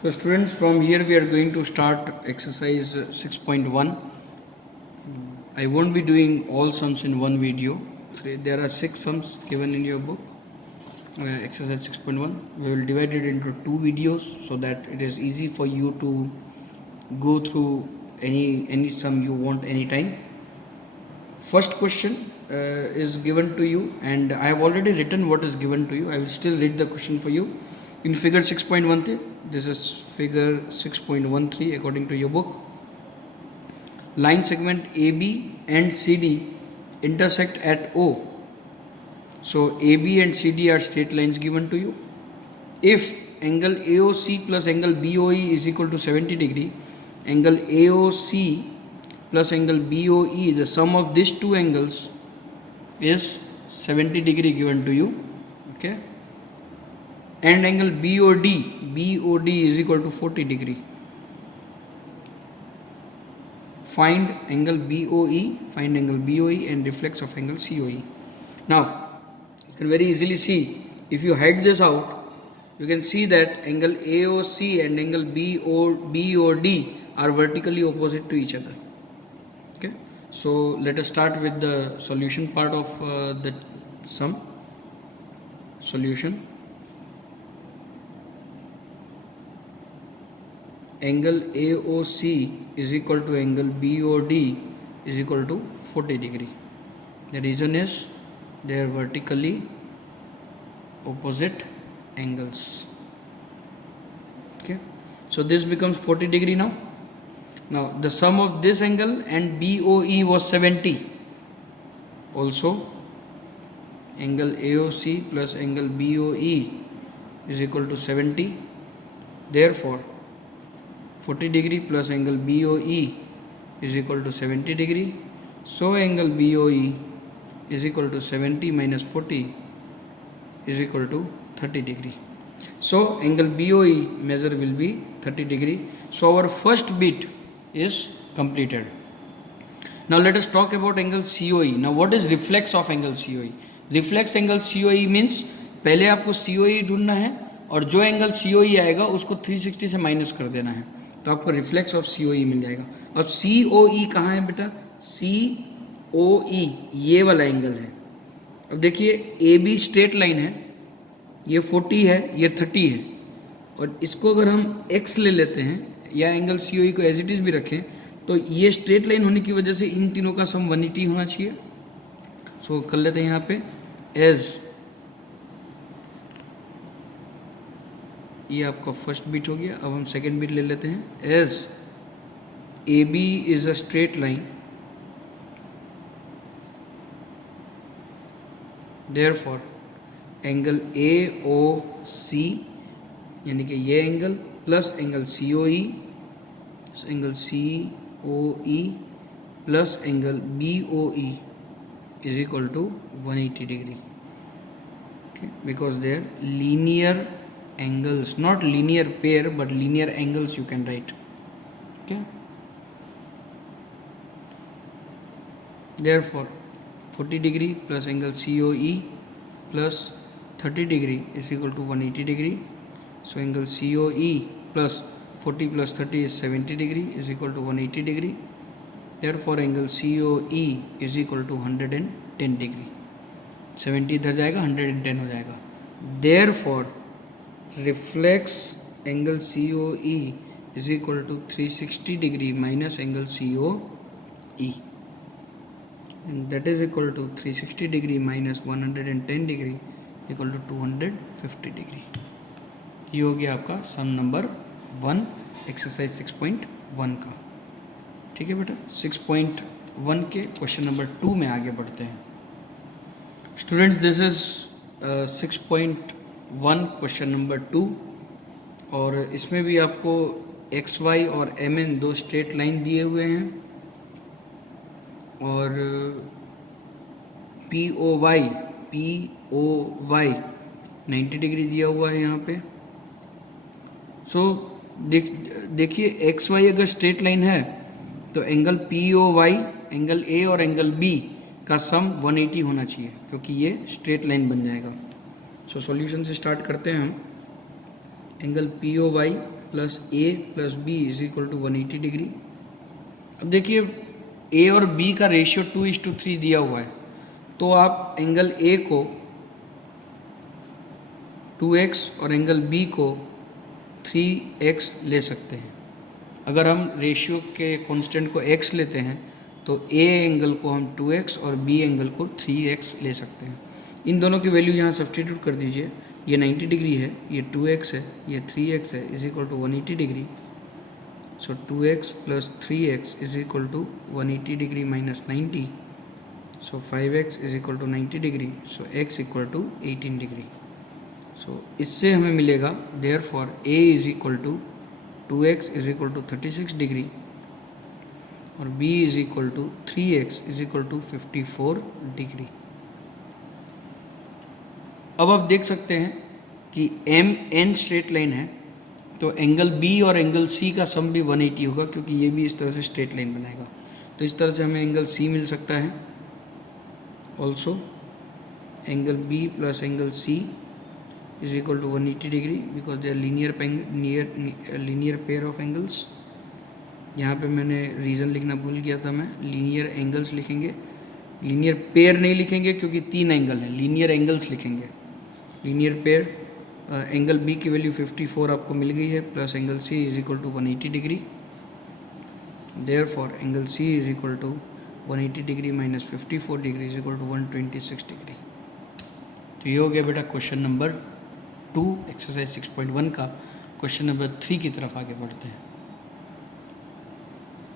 So students, from here we are going to start exercise 6.1. I won't be doing all sums in one video. There are 6 sums given in your book, exercise 6.1. We will divide it into 2 videos so that it is easy for you to go through any sum you want anytime. First question is given to you, and I have already written what is given to you. I will still read the question for you. In figure 6.13, this is figure 6.13 according to your book. Line segment AB and CD intersect at O. So AB and CD are straight lines given to you. If angle AOC plus angle BOE is equal to 70 degree, angle AOC plus angle BOE, the sum of these two angles is 70 degree given to you. Okay. And angle BOD is equal to 40 degree. Find angle BOE and reflex of angle COE. Now, you can very easily see, if you head this out, you can see that angle AOC and angle BOD are vertically opposite to each other. Okay, so let us start with the solution part of the sum. Solution. Angle AOC is equal to angle BOD is equal to 40 degree. The reason is they are vertically opposite angles. Okay, so this becomes 40 degree now. Now the sum of this angle and BOE was 70. Also angle AOC plus angle BOE is equal to 70. Therefore 40 degree plus angle BOE is equal to 70 degree. So angle BOE is equal to 70 minus 40 is equal to 30 degree. So angle BOE measure will be 30 degree. So our first bit is completed. Now let us talk about angle COE. Now what is reflex of angle COE? Reflex angle COE means पहले आपको COE ढूंढना है और जो angle COE आएगा उसको 360 से minus कर देना है, तो आपको रिफ्लेक्स ऑफ COE मिल जाएगा. अब COE कहाँ है बेटा? COE ये वाला एंगल है. अब देखिए AB स्ट्रेट लाइन है, ये 40 है, ये 30 है, और इसको अगर हम X ले लेते हैं या एंगल COE को एज इट इज भी रखें तो ये स्ट्रेट लाइन होने की वजह से इन तीनों का सम 180 होना चाहिए. सो कर लेते हैं यहाँ पे एज, ये आपका फर्स्ट बिट हो गया. अब हम सेकेंड बिट ले लेते हैं. As AB is a straight line, therefore angle AOC यानी कि ये angle plus angle COE, angle COE plus angle BOE is equal to 180 degree. Okay, because they are linear angles, not linear pair but linear angles you can write. Okay, therefore 40 degree plus angle COE plus 30 degree is equal to 180 degree. So angle COE plus 40 plus 30 is 70 degree is equal to 180 degree. Therefore angle COE is equal to 110 degree. 70 इधर जाएगा, 110 हो जाएगा. Therefore reflex angle COE is equal to 360 degree minus angle COE, and that is equal to 360 degree minus 110 degree equal to 250 degree. ये हो गया आपका सम number 1 exercise 6.1 का. ठीक है बेटा, 6.1 के क्वेश्चन नंबर 2 में आगे बढ़ते हैं. Students, this is 6.1 question number 2, और इसमें भी आपको XY और MN दो स्ट्रेट लाइन दिए हुए हैं और POY 90 डिग्री दिया हुआ है यहाँ पे. सो देखिए XY अगर स्ट्रेट लाइन है तो एंगल POY, एंगल A और एंगल B का सम 180 होना चाहिए क्योंकि ये स्ट्रेट लाइन बन जाएगा. सो सॉल्यूशन से स्टार्ट करते हैं हम. Angle POY plus A plus B is equal to 180 degree. अब देखिए ए और बी का रेशियो 2:3 दिया हुआ है, तो आप एंगल ए को 2x और एंगल बी को 3x ले सकते हैं। अगर हम रेशियो के कांस्टेंट को x लेते हैं तो a एंगल को हम 2x और b एंगल को 3x ले सकते हैं। इन दोनों की वैल्यू यहाँ सब्सटीट्यूट कर दीजिए। ये 90 डिग्री है, ये 2x है, ये 3x है, is equal to 180 degree. So 2x plus 3x is equal to 180 degree minus 90, so 5x is equal to 90 degree, so x equal to 18 degree. So इससे हमें मिलेगा therefore a is equal to 2x is equal to 36 degree और b is equal to 3x is equal to 54 degree. अब आप देख सकते हैं कि एम एन स्ट्रेट लाइन है, तो एंगल B और एंगल C का सम भी 180 होगा, क्योंकि ये भी इस तरह से स्ट्रेट लाइन बनाएगा। तो इस तरह से हमें एंगल C मिल सकता है। Also angle B plus angle C is equal to 180 degree because they are linear pair of angles। यहाँ पे मैंने रीज़न लिखना भूल गया था, मैं लीनियर एंगल्स लिखेंगे, लीनियर पेयर नहीं लिखेंगे क्योंकि 3 एंगल हैं, लीनियर एंगल्स लिखेंगे। लीनियर पेयर एंगल बी की वैल्यू 54 आपको मिल गई है, plus angle C is equal to 180 degree. Therefore angle C is equal to 180 degree minus 54 degree is equal to 126 degree. तो ये हो गया बेटा क्वेश्चन नंबर 2 एक्सरसाइज 6.1 का। क्वेश्चन नंबर 3 की तरफ आगे बढ़ते हैं।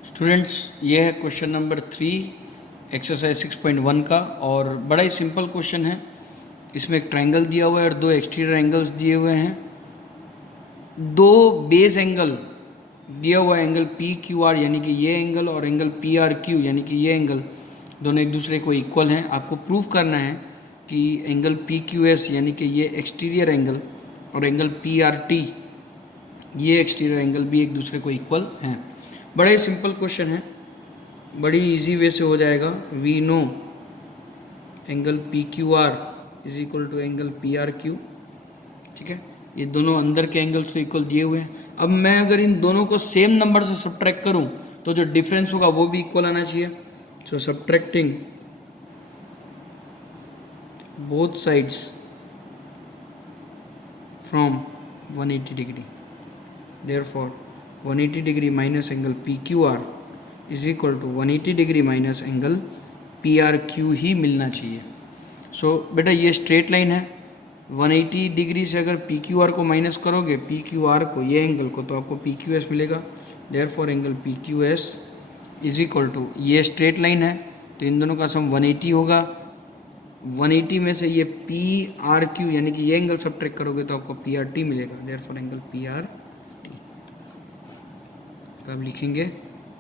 स्टूडेंट्स, ये है क्वेश्चन नंबर 3 एक्सरसाइज 6.1 का, और बड़ा ही सिंपल क्वेश्चन है। इसमें एक ट्रायंगल दिया हुआ है और 2 एक्सटीरियर एंगल्स दिए हुए हैं। 2 बेस एंगल दिया हुआ है, एंगल पी क्यू आर यानी कि ये एंगल और एंगल पी आर क्यू यानी कि ये एंगल, दोनों एक दूसरे को इक्वल हैं। आपको प्रूव करना है कि एंगल पी क्यू एस यानी कि ये एक्सटीरियर एंगल और एंगल पी आर टी ये एक्सटीरियर एंगल भी एक दूसरे को इक्वल हैं। बड़ा ही सिंपल क्वेश्चन है, बड़ी इजी वे से हो जाएगा। We know angle P Q R is equal to angle P R Q, ठीक है। ये दोनों अंदर के एंगल्स तो इक्वल दिए हुए हैं। अब मैं अगर इन दोनों को सेम नंबर से सब्ट्रैक्ट करूं तो जो डिफरेंस होगा वो भी इक्वल आना चाहिए। So subtracting both sides from 180 degree, therefore 180 degree minus angle P Q R is equal to 180 degree minus angle P R Q ही मिलना चाहिए। सो बेटा ये स्ट्रेट लाइन है, 180 डिग्री से अगर पी क्यू आर को माइनस करोगे, पी क्यू आर को, ये एंगल को, तो आपको पी क्यू एस मिलेगा। Therefore angle P Q S is equal to, ये स्ट्रेट लाइन है तो इन दोनों का सम 180 होगा। 180 में से ये पी आर क्यू यानी कि ये एंगल सब्ट्रैक्ट करोगे तो आपको पी आर टी मिलेगा। Therefore angle P R T, तो अब लिखेंगे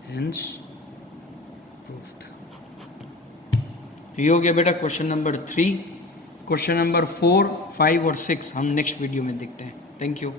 हेंस प्रूव्ड। ये हो गया बेटा क्वेश्चन नंबर 3। क्वेश्चन नंबर 4, 5 और 6 हम नेक्स्ट वीडियो में देखते हैं। Thank you.